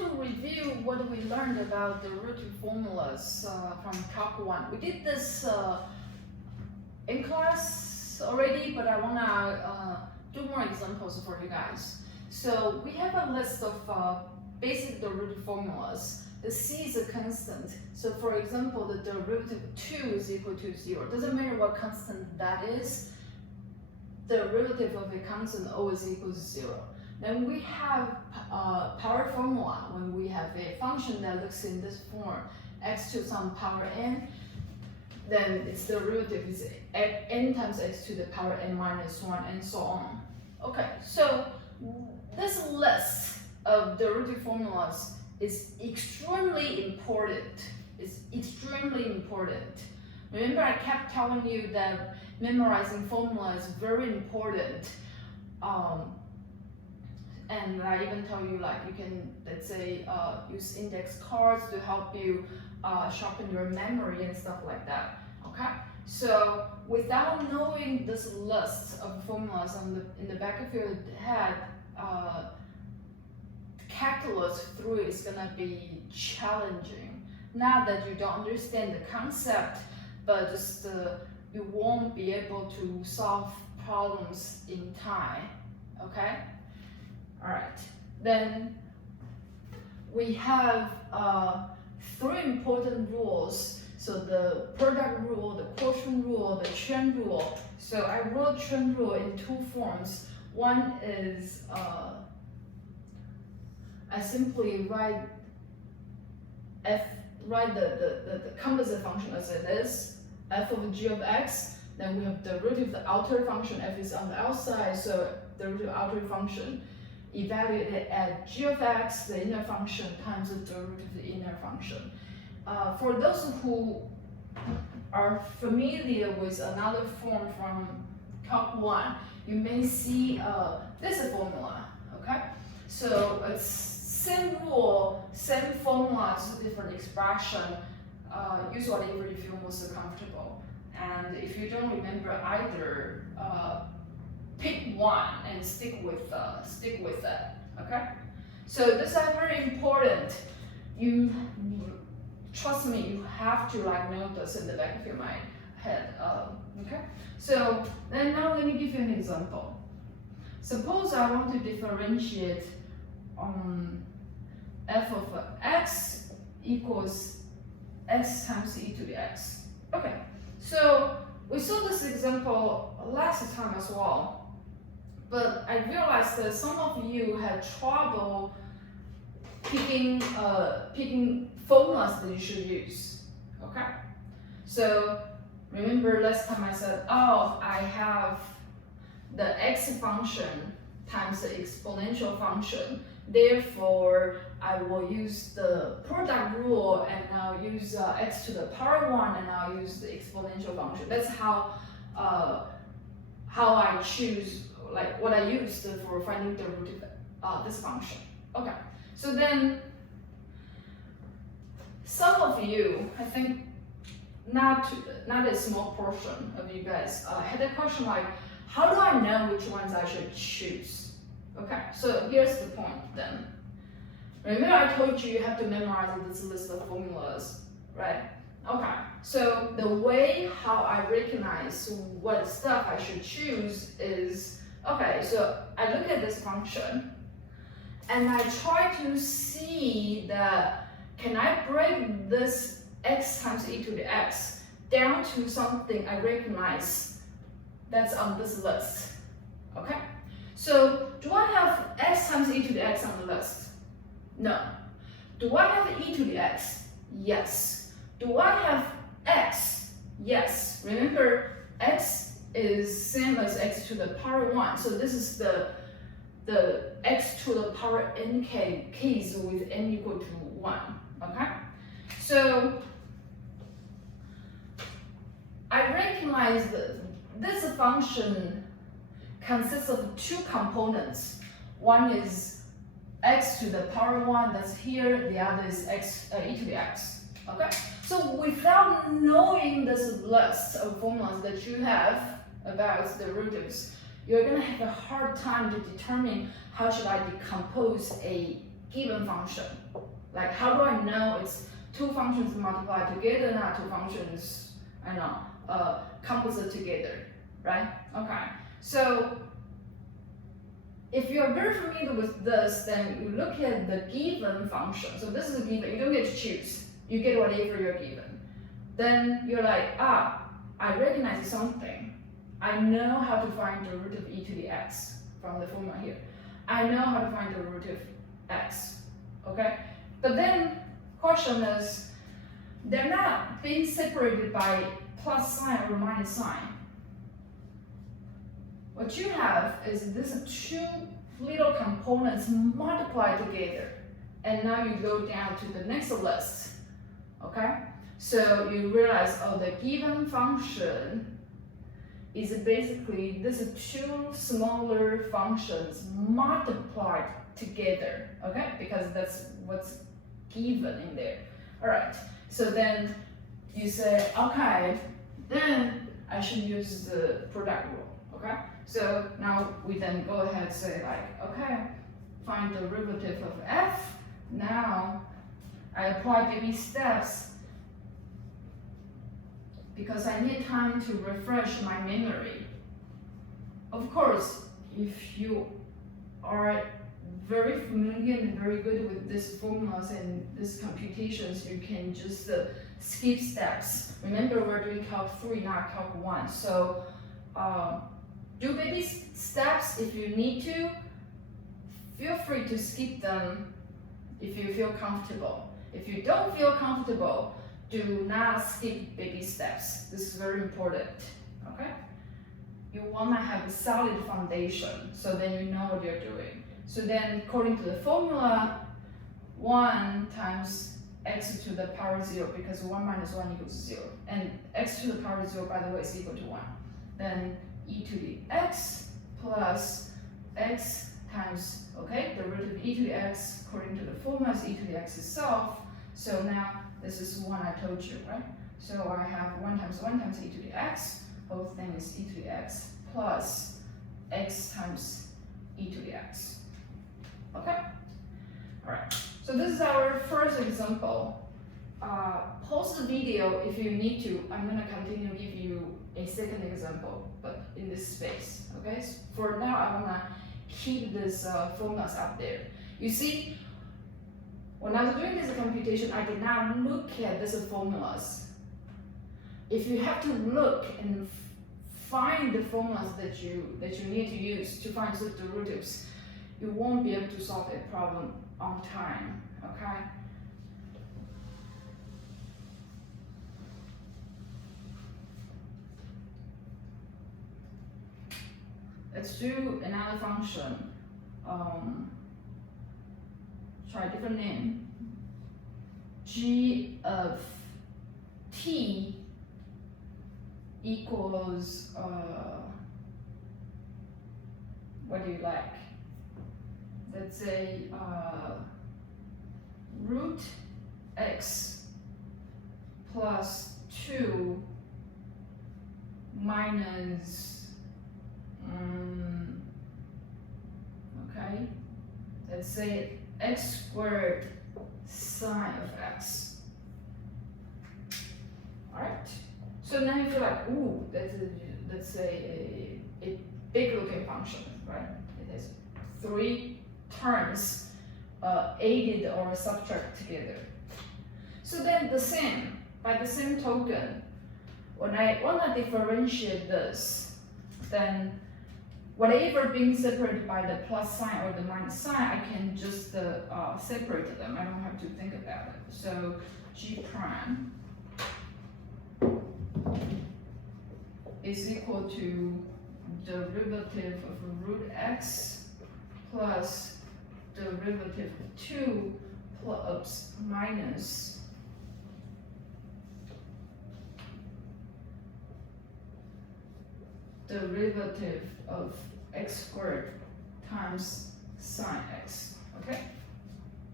to review what we learned about derivative formulas from Calc 1. We did this in class already, but I want to do more examples for you guys. So we have a list of basic derivative formulas. The c is a constant. So for example, the derivative 2 is equal to 0. Doesn't matter what constant that is, the derivative of a constant always equals 0. Then we have power formula when we have a function that looks in this form, x to some power n, then its derivative is n times x to the power n minus 1 and so on. Okay, so this list of derivative formulas is extremely important. It's extremely important. Remember, I kept telling you that memorizing formula is very important. And I even tell you, like, you can, let's say, use index cards to help you sharpen your memory and stuff like that. Okay? So without knowing this list of formulas in the back of your head, calculus through it is gonna be challenging. Not that you don't understand the concept, but just you won't be able to solve problems in time. Okay? All right. Then we have 3 important rules. So the product rule, the quotient rule, the chain rule. So I wrote chain rule in 2 forms. One is I simply write the composite function as it is, f of g of x. Then we have derivative, the outer function, f is on the outside, so derivative outer function evaluated at g of x, the inner function, times the derivative of the inner function. For those who are familiar with another form from Calc 1, you may see this formula, okay? So it's same rule, same formula, just a different expression. Use whatever you feel most comfortable. And if you don't remember either, pick one and stick with that. Okay? So this is very important. You trust me, you have to like know this in the back of your mind head. Okay? So then now let me give you an example. Suppose I want to differentiate f of x equals x times e to the x. Okay. So we saw this example last time as well, but I realized that some of you had trouble picking formulas that you should use. Okay, so remember last time I said, oh, I have the x function times the exponential function. Therefore, I will use the product rule and I'll use x to the power 1 and I'll use the exponential function. That's how I choose, like what I used for finding the derivative this function. Okay, so then some of you, I think not a small portion of you guys had a question like, how do I know which ones I should choose? Okay, so here's the point then. Remember I told you have to memorize this list of formulas, right? Okay, so the way how I recognize what stuff I should choose is, okay, so I look at this function and I try to see that, can I break this x times e to the x down to something I recognize that's on this list, okay? So, do I have x times e to the x on the list? No. Do I have e to the x? Yes. Do I have x? Yes. Remember, x is same as x to the power 1. So this is the x to the power n case with n equal to 1. Okay? So, I recognize that this function consists of 2 components. One is x to the power 1, that's here. The other is e to the x. Okay? So without knowing this list of formulas that you have about derivatives, you're going to have a hard time to determine how should I decompose a given function. Like how do I know it's two functions multiplied together, not two functions, I know, composite together, right? Okay, so if you're very familiar with this, then you look at the given function. So this is a given, you don't get to choose. You get whatever you're given. Then you're like, I recognize something. I know how to find the root of e to the x from the formula here. I know how to find the root of x, okay? But then question is, they're not being separated by plus sign or minus sign. What you have is these two little components multiplied together. And now you go down to the next list, okay? So you realize, oh, the given function is basically these two smaller functions multiplied together, okay? Because that's what's given in there. All right, so then you say, okay, then I should use the product rule, okay? So now we then go ahead and say like, okay, find the derivative of f. Now I apply baby steps because I need time to refresh my memory. Of course, if you are very familiar and very good with these formulas and these computations, you can just skip steps. Remember, we're doing calc 3, not calc 1. So do baby steps if you need to. Feel free to skip them if you feel comfortable. If you don't feel comfortable, do not skip baby steps. This is very important, okay? You want to have a solid foundation, so then you know what you're doing. So then, according to the formula, 1 times x to the power 0, because 1 minus 1 equals 0. And x to the power 0, by the way, is equal to 1. Then e to the x plus x times, okay, the root of e to the x, according to the formula, is e to the x itself. So now, this is 1 I told you, right? So I have 1 times e to the x, whole thing is e to the x, plus x times e to the x. Okay? Alright, so this is our first example. Pause the video if you need to. I'm going to continue to give you a second example, but in this space. Okay? So for now, I want to keep these formulas up there. You see, when I was doing this computation, I did not look at these formulas. If you have to look and find the formulas that you need to use to find the derivatives, you won't be able to solve a problem on time, okay? Let's do another function. Try a different name. G of t equals, what do you like? Let's say root x plus 2 minus, okay, let's say x squared sine of x. All right. So now you feel like, ooh, that's a big looking function, right? It has 3 terms added or subtracted together. So then by the same token, when I want to differentiate this, then whatever being separated by the plus sign or the minus sign, I can just separate them. I don't have to think about it. So g prime is equal to derivative of root x plus derivative of 2 plus minus derivative of x squared times sine x, okay?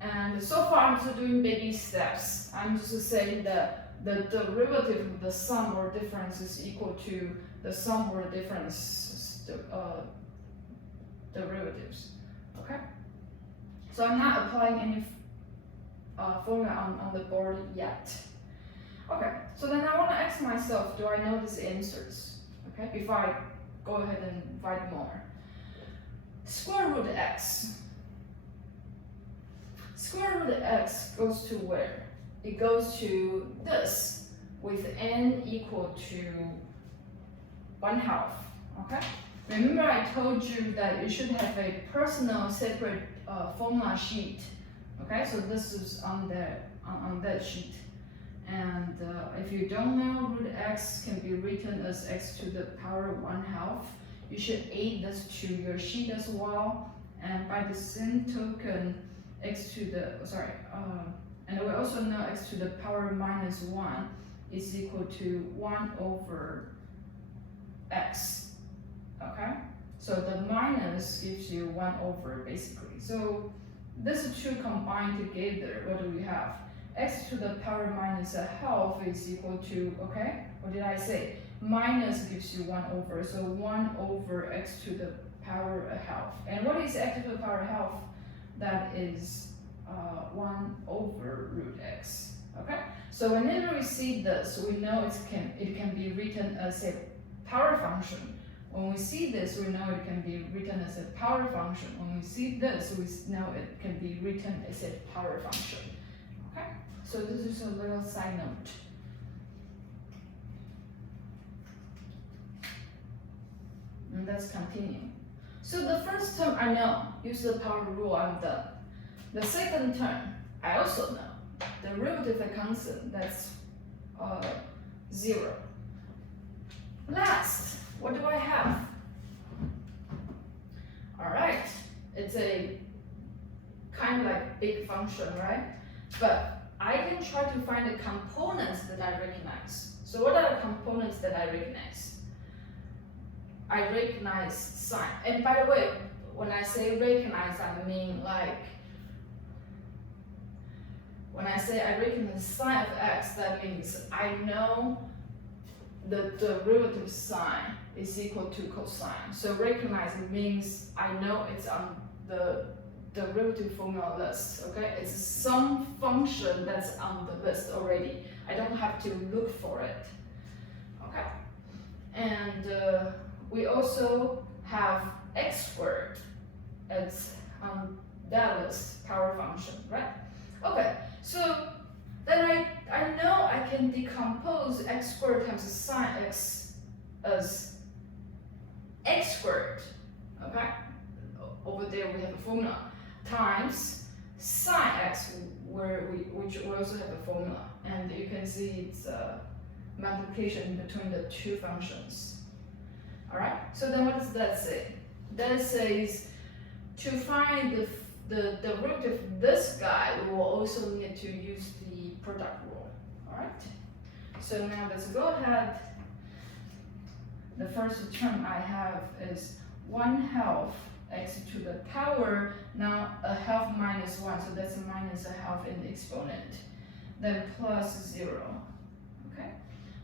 And so far I'm just doing baby steps. I'm just saying that the derivative of the sum or difference is equal to the sum or difference derivatives, okay? So I'm not applying any formula on the board yet. Okay, so then I want to ask myself, do I know these answers? Okay, before I go ahead and write more. Square root x. Square root x goes to where? It goes to this with n equal to 1/2. Okay. Remember I told you that you should have a personal separate formula sheet. Okay, so this is on that sheet. And if you don't know, root x can be written as x to the power 1/2. You should add this to your sheet as well. And by the same token, x to the, and we also know x to the power -1 is equal to 1/x. Okay? So the minus gives you 1/, basically. So these two combined together, what do we have? X to the power -1/2 is equal to, okay, what did I say? Minus gives you 1/, so 1/x to the power 1/2. And what is x to the power 1/2? That is 1/√x. Okay, so whenever we see this, we know it can be written as a power function. When we see this, we know it can be written as a power function. When we see this, we know it can be written as a power function. Okay, so this is a little side note. And let's continue. So the first term I know, use the power rule, I'm done. The second term, I also know. The derivative of a constant, that's 0. Last, what do I have? Alright, it's a kind of like big function, right? But I can try to find the components that I recognize. So what are the components that I recognize? I recognize sign. And by the way, when I say recognize, I mean like, when I say I recognize sign of x, that means I know the derivative sign is equal to cosine. So recognize means I know it's on the derivative formula list, okay? It's some function that's on the list already. I don't have to look for it, okay? And we also have x squared as on that list, power function, right? Okay, so then I know I can decompose x squared times sine x as x squared, okay? Over there we have a formula, times sine x, which we also have a formula. And you can see it's a multiplication between the two functions. Alright, so then what does that say? That says to find the derivative of this guy, we will also need to use the product rule. Alright, so now let's go ahead. The first term I have is 1/2 x to the power, now 1/2 minus 1, so that's minus 1/2 in the exponent. Then plus 0, okay?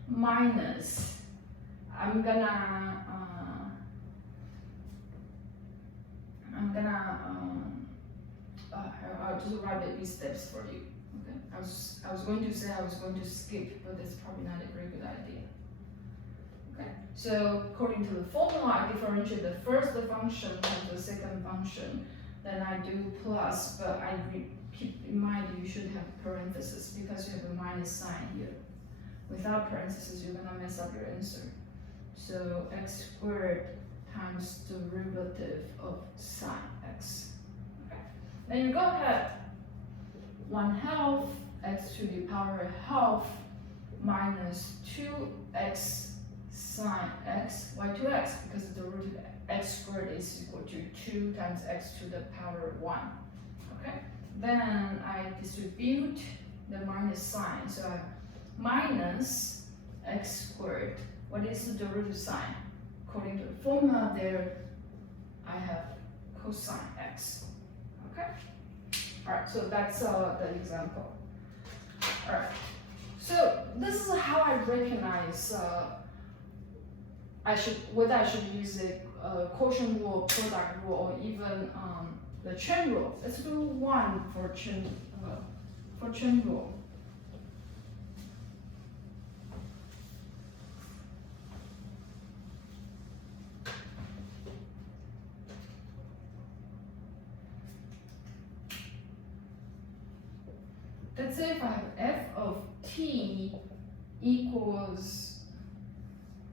Minus, I'll just write these steps for you. Okay. I was going to say I was going to skip, but that's probably not a very good idea. Okay. So according to the formula, I differentiate the first function and the second function. Then I do plus, but I keep in mind you should have parentheses because you have a minus sign here. Without parentheses, you're gonna mess up your answer. So x squared times derivative of sine x. Okay. Then you go ahead. 1/2 x to the power 1/2 minus 2x sine x. Why 2x? Because the derivative of x squared is equal to 2 times x to the power 1. Okay. Then I distribute the minus sign. So I minus x squared. What is the derivative sign? According to the formula there, I have cosine x. Okay? Alright, so that's the example. Alright, so this is how I recognize whether I should use a quotient rule, product rule, or even the chain rule. Let's do 1 for chain rule. Let's say if I have f of t equals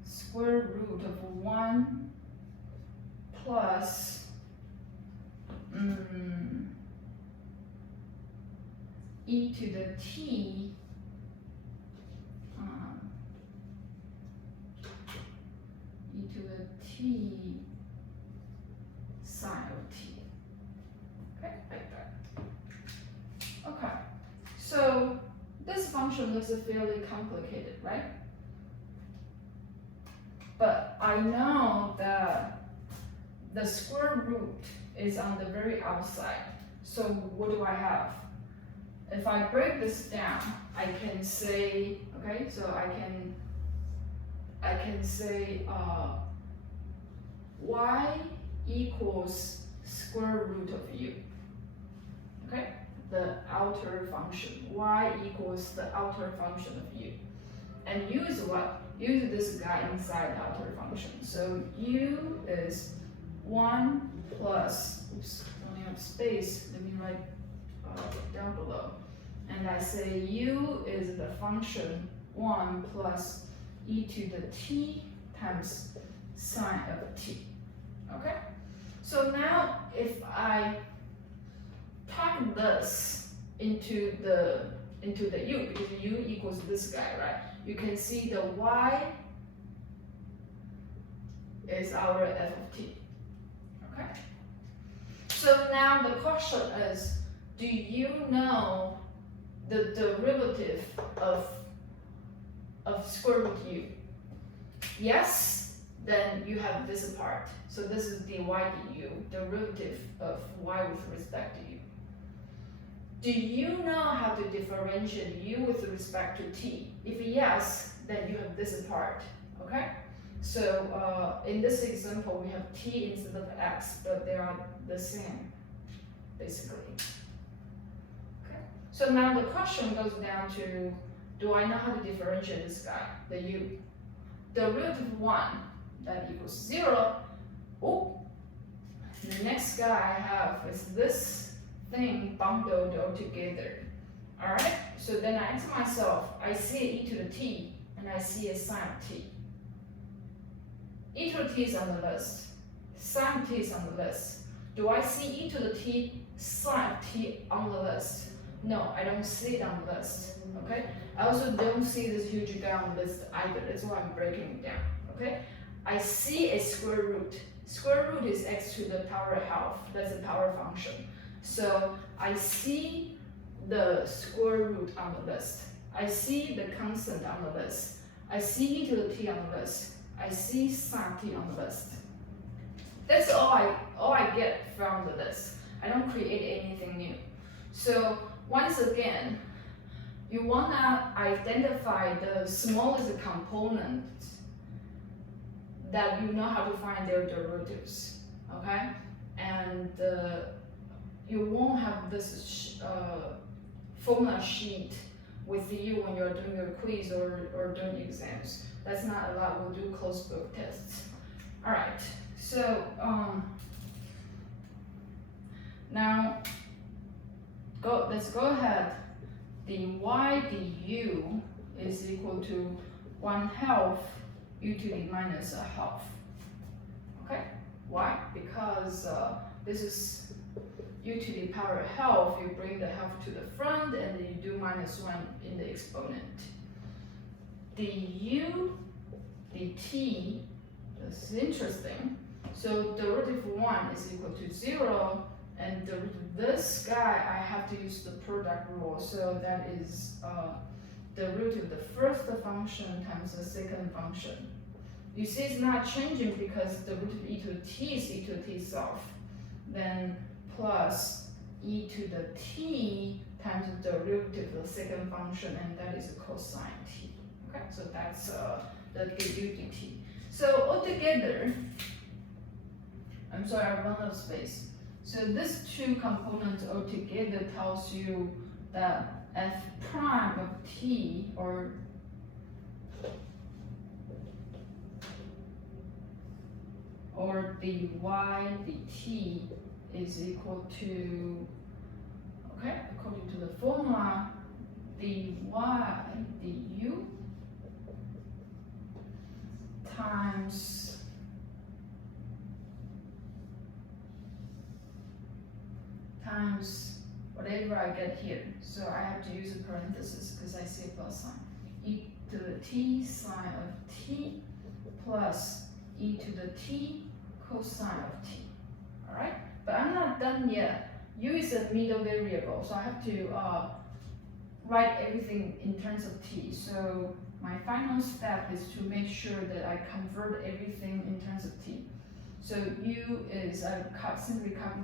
square root of 1 plus e to the t e to the t sine of t. Okay, like that. Okay, so this function looks fairly complicated, right? But I know that the square root is on the very outside. So what do I have? If I break this down, I can say, okay, so I can say y equals square root of u. Okay, the outer function. Y equals the outer function of u. And u is what? U is this guy inside the outer function. So u is 1 plus, oops, I only have space, let me write down below. And I say u is the function 1 plus e to the t times sine of t. Okay? So now if I plug this into the u, because u equals this guy, right? You can see the y is our f of t. Okay. So now the question is, do you know the derivative of square root u? Yes, then you have this part. So this is dy du, derivative of y with respect to u. Do you know how to differentiate u with respect to t? If yes, then you have this part, okay? So in this example, we have t instead of x, but they are the same, basically. Okay. So now the question goes down to, do I know how to differentiate this guy, the u? Derivative 1, that equals 0. Oh, the next guy I have is this thing bundled all together. All right, so then I ask myself, I see e to the t, and I see a sine of t. E to the t is on the list, sine of t is on the list. Do I see e to the t, sine of t on the list? No, I don't see it on the list, okay? I also don't see this huge guy on the list either, that's why I'm breaking it down, okay? I see a square root. Square root is x to the power half, that's a power function. So I see the square root on the list. I see the constant on the list. I see e to the t on the list. I see sine t on the list. That's all I get from the list. I don't create anything new. So once again, you want to identify the smallest component that you know how to find their derivatives, okay? And you won't have this formula sheet with you when you're doing your quiz or doing exams. That's not allowed. We'll do closed book tests. All right, so now let's go ahead. dy du is equal to 1/2 u to the minus a half. Okay, why? Because this is u to the power half, you bring the half to the front and then you do -1 in the exponent. Du dt, this is interesting. So derivative 1 is equal to 0, and this guy, I have to use the product rule. So that is derivative of the first function times the second function. You see it's not changing because the root of e to the t is e to the t itself. Then plus e to the t times the derivative of the second function, and that is cosine t. Okay, so that's the du dt. So altogether, I'm sorry, I run out of space. So these two components altogether tells you that f prime of t, or dy dt is equal to, okay, according to the formula, dy du times whatever I get here. So I have to use a parenthesis because I see a plus sign. E to the t sine of t plus e to the t cosine of t. Alright? But I'm not done yet. U is a middle variable, so I have to write everything in terms of t. So my final step is to make sure that I convert everything in terms of t. So u is, I simply copy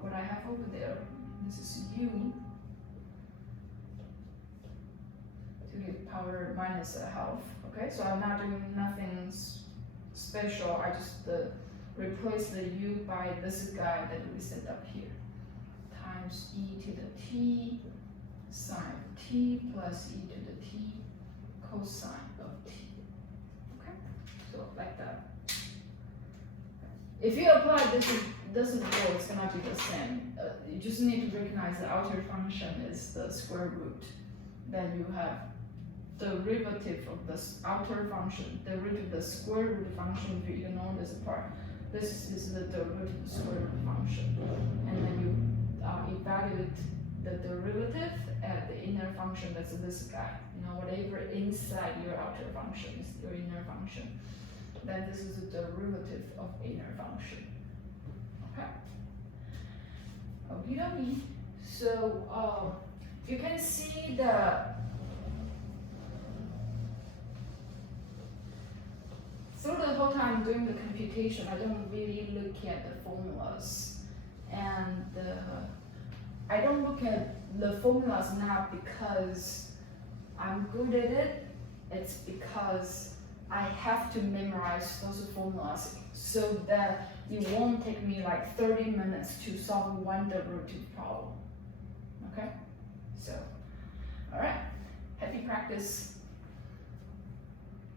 what I have over there. This is u to the power minus a half. Okay, so I'm not doing nothing special. I just replace the u by this guy that we set up here, times e to the t sine of t plus e to the t cosine of t. Okay, so like that. If you apply this, it doesn't work, it's gonna be the same. You just need to recognize the outer function is the square root. Then you have derivative of the outer function, derivative of the square root function. If you ignore this part, this is the derivative of the square root function. And then you evaluate the derivative at the inner function, that's this guy. You know, whatever inside your outer function is your inner function. Then this is the derivative of inner function. Okay. Okie dokie. So you can see that through the whole time doing the computation, I don't really look at the formulas, and I don't look at the formulas now because I'm good at it. It's because I have to memorize those formulas so that it won't take me like 30 minutes to solve one derivative problem. Okay? So, all right, happy practice.